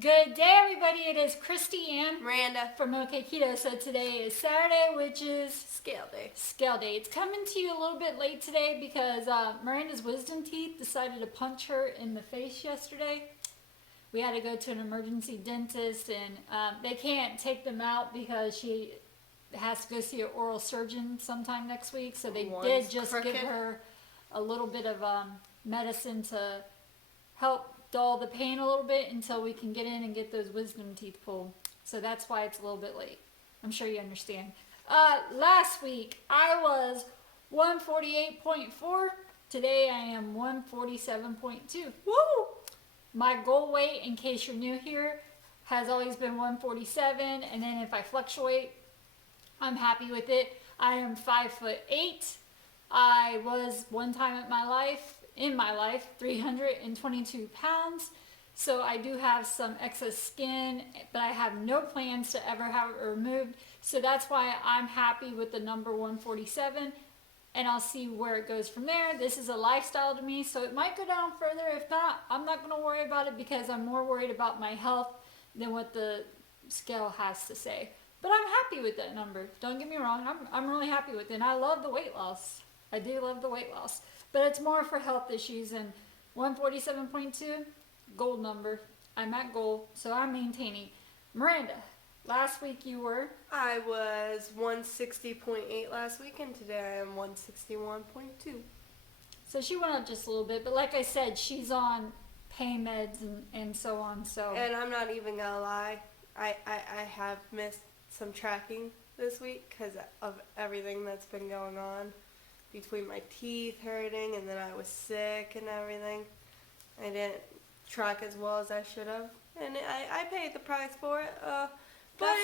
Good day, everybody. It is Kristy and Myranda from Okketoh. So today is Saturday, which is Scale Day. Scale Day. It's coming to you a little bit late today because Miranda's wisdom teeth decided to punch her in the face yesterday. We had to go to an emergency dentist, and they can't take them out because she has to go see an oral surgeon sometime next week. So they did just give her a little bit of medicine to help dull the pain a little bit until we can get in and get those wisdom teeth pulled. So that's why it's a little bit late. I'm sure you understand. Last week I was 148.4. Today I am 147.2. Woo! My goal weight, in case you're new here, has always been 147, and then if I fluctuate, I'm happy with it. I am 5'8". I was one time in my life 322 pounds, so I do have some excess skin, but I have no plans to ever have it removed, so that's why I'm happy with the number 147, and I'll see where it goes from there. This is a lifestyle to me, so it might go down further. If not, I'm not going to worry about it because I'm more worried about my health than what the scale has to say. But I'm happy with that number. Don't get me wrong, I'm really happy with it, and I love the weight loss. I do love the weight loss. But it's more for health issues, and 147.2, gold number. I'm at goal, so I'm maintaining. Myranda, last week you were? I was 160.8 last week, and today I am 161.2. So she went up just a little bit, but like I said, she's on pain meds and so on. So. And I'm not even gonna lie, I have missed some tracking this week because of everything that's been going on. Between my teeth hurting and then I was sick and everything. I didn't track as well as I should have. And I paid the price for it. But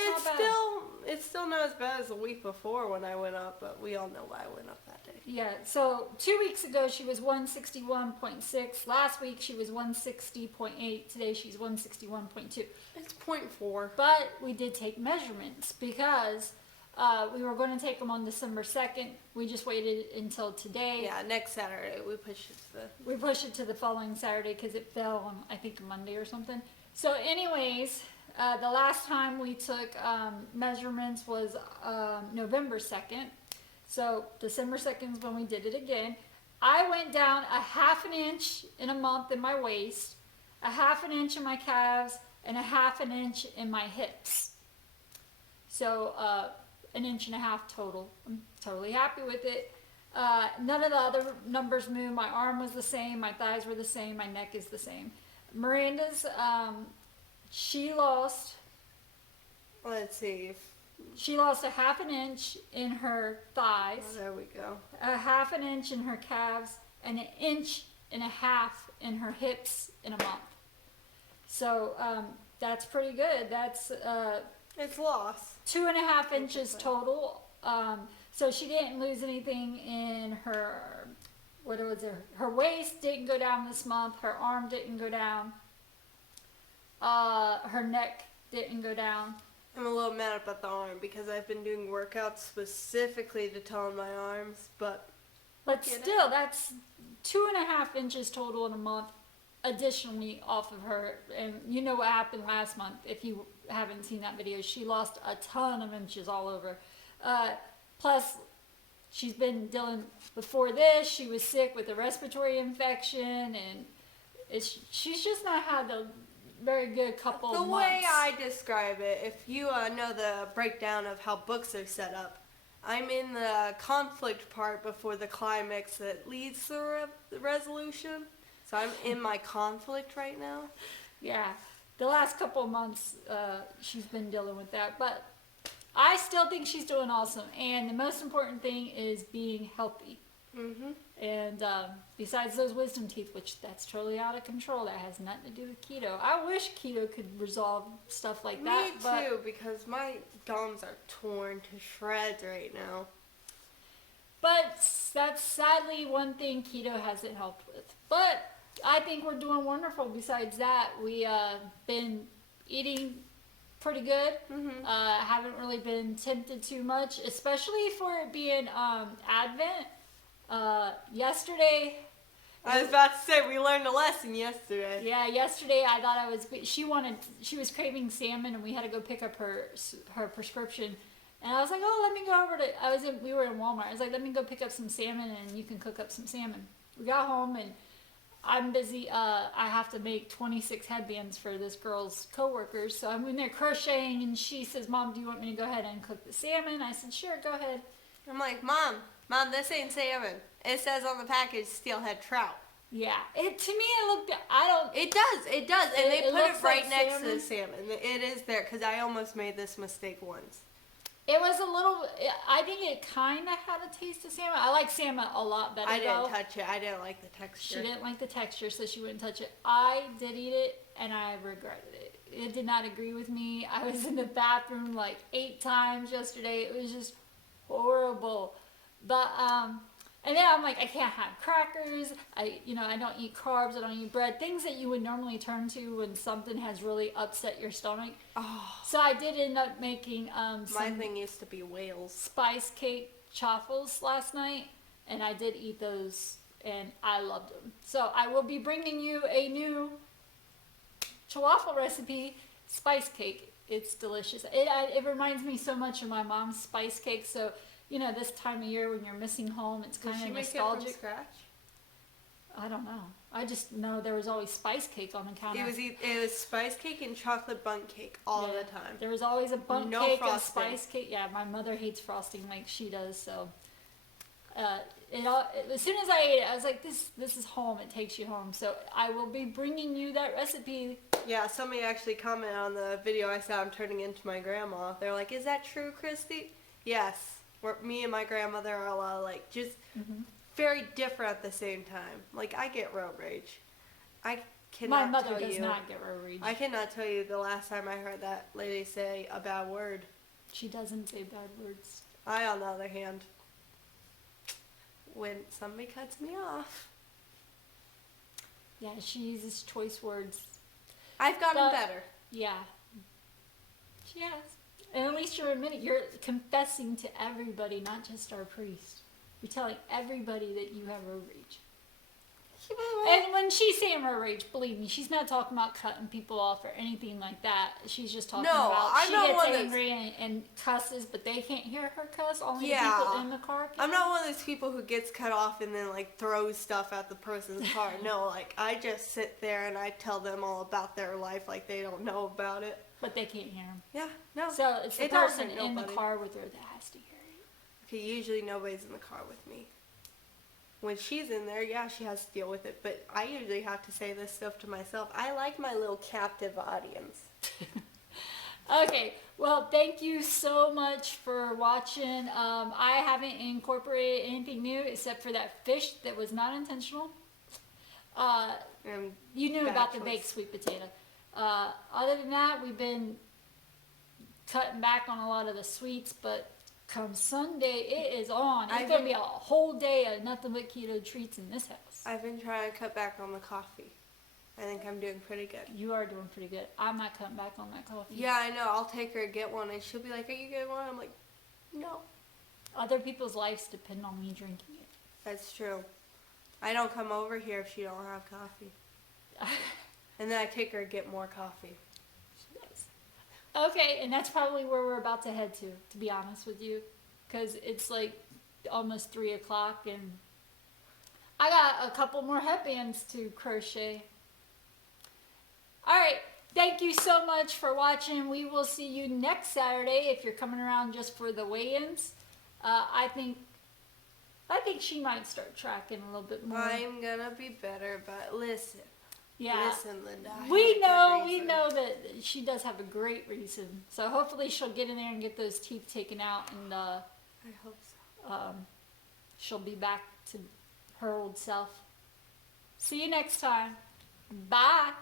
it's still not as bad as the week before when I went up, but we all know why I went up that day. Yeah, so 2 weeks ago she was 161.6. Last week she was 160.8. Today she's 161.2. It's 0.4. But we did take measurements because we were going to take them on December 2nd. We just waited until today. Yeah, next Saturday. We pushed it to the following Saturday because it fell on, I think, Monday or something. So anyways, the last time we took measurements was November 2nd. So December 2nd is when we did it again. I went down a ½ inch in a month in my waist, a ½ inch in my calves, and a ½ inch in my hips. So, 1.5 inches total. I'm totally happy with it. None of the other numbers moved. My arm was the same. My thighs were the same. My neck is the same. Miranda's, she lost. Let's see. She lost a ½ inch in her thighs. Oh, there we go. A ½ inch in her calves, and 1.5 inches in her hips in a month. So, that's pretty good. That's, it's lost. 2.5 inches total. So she didn't lose anything in her, what was it? Her waist didn't go down this month. Her arm didn't go down. Her neck didn't go down. I'm a little mad about the arm because I've been doing workouts specifically to tone my arms, but still, that's 2.5 inches total in a month. Additionally, off of her, and you know what happened last month. If you haven't seen that video, she lost a ton of inches all over. Plus, she's been dealing, before this, she was sick with a respiratory infection, and she's just not had a very good couple of months. The way I describe it, if you know the breakdown of how books are set up, I'm in the conflict part before the climax that leads to the resolution. So I'm in my conflict right now. Yeah, the last couple of months she's been dealing with that, but I still think she's doing awesome. And the most important thing is being healthy. Mm-hmm. And besides those wisdom teeth, which that's totally out of control, that has nothing to do with keto. I wish keto could resolve stuff like that. Me too, because my gums are torn to shreds right now. But that's sadly one thing keto hasn't helped with. But I think we're doing wonderful. Besides that, we been eating pretty good. Mm-hmm. Haven't really been tempted too much, especially for it being Advent. Yesterday I was about to say, we learned a lesson yesterday. Yeah, yesterday I thought she was craving salmon, and we had to go pick up her prescription. And I was like, oh, let me go over to, we were in Walmart. I was like, let me go pick up some salmon and you can cook up some salmon. We got home and I'm busy. I have to make 26 headbands for this girl's coworkers. So I'm in there crocheting and she says, Mom, do you want me to go ahead and cook the salmon? I said, sure, go ahead. I'm like, Mom, this ain't salmon. It says on the package, steelhead trout. Yeah, to me it looked, It does. And they put it right like next salmon. to the salmon. It is there, because I almost made this mistake once. It was a little, I think it kind of had a taste of salmon. I like salmon a lot better. I didn't touch it. I didn't like the texture. She didn't like the texture, so she wouldn't touch it. I did eat it, and I regretted it. It did not agree with me. I was in the bathroom like 8 times yesterday. It was just horrible. But, and then I'm like, I can't have crackers. I don't eat carbs. I don't eat bread. Things that you would normally turn to when something has really upset your stomach. Oh. So I did end up making My thing used to be whales. spice cake chaffles last night, and I did eat those, and I loved them. So I will be bringing you a new chawaffle recipe, spice cake. It's delicious. It reminds me so much of my mom's spice cake. So this time of year when you're missing home, it's kind of nostalgic. Did she make it from scratch? I don't know. I just know there was always spice cake on the counter. It was spice cake and chocolate bundt cake all the time. There was always a bundt No cake, frosting. a spice cake. Yeah, my mother hates frosting like she does. So, as soon as I ate it, I was like, "This is home. It takes you home." So I will be bringing you that recipe. Yeah, somebody actually commented on the video I saw I'm turning into my grandma. They're like, "Is that true, Kristy?" Yes. Me and my grandmother are a lot of just very different at the same time. Like, I get road rage. I cannot My mother tell does you, not get road rage. I cannot tell you the last time I heard that lady say a bad word. She doesn't say bad words. I, on the other hand, when somebody cuts me off, Yeah, she uses choice words. I've gotten better. Yeah, she has. And at least you're admitting, you're confessing to everybody, not just our priest. You're telling everybody that you have road rage. And when she's saying road rage, believe me, she's not talking about cutting people off or anything like that. She's just talking about I'm she not gets one of those- angry and cusses, but they can't hear her cuss. Only Yeah. the people in the car can. I'm not one of those people who gets cut off and then throws stuff at the person's car. No, I just sit there and I tell them all about their life like they don't know about it. But they can't hear them. Yeah, no. So it's the It don't person hurt in the nobody. car with her that has to hear it. Okay, usually nobody's in the car with me. When she's in there, yeah, she has to deal with it. But I usually have to say this stuff to myself. I like my little captive audience. Okay, well, thank you so much for watching. I haven't incorporated anything new except for that fish that was not intentional. You knew Bad about the choice. baked sweet potato. Other than that, we've been cutting back on a lot of the sweets, but come Sunday, it is on. It's going to be a whole day of nothing but keto treats in this house. I've been trying to cut back on the coffee. I think I'm doing pretty good. You are doing pretty good. I'm not cutting back on that coffee. Yeah, I know. I'll take her and get one, and she'll be like, "Are you getting one?" I'm like, "No." Other people's lives depend on me drinking it. That's true. I don't come over here if she don't have coffee. And then I take her and get more coffee. Okay, and that's probably where we're about to head to be honest with you. Because it's almost 3 o'clock, and I got a couple more headbands to crochet. Alright, thank you so much for watching. We will see you next Saturday if you're coming around just for the weigh-ins. I think she might start tracking a little bit more. I'm gonna be better, but listen. Yeah. Listen, Linda. I We have a good reason. know that she does have a great reason. So hopefully she'll get in there and get those teeth taken out, and I hope so. she'll be back to her old self. See you next time. Bye.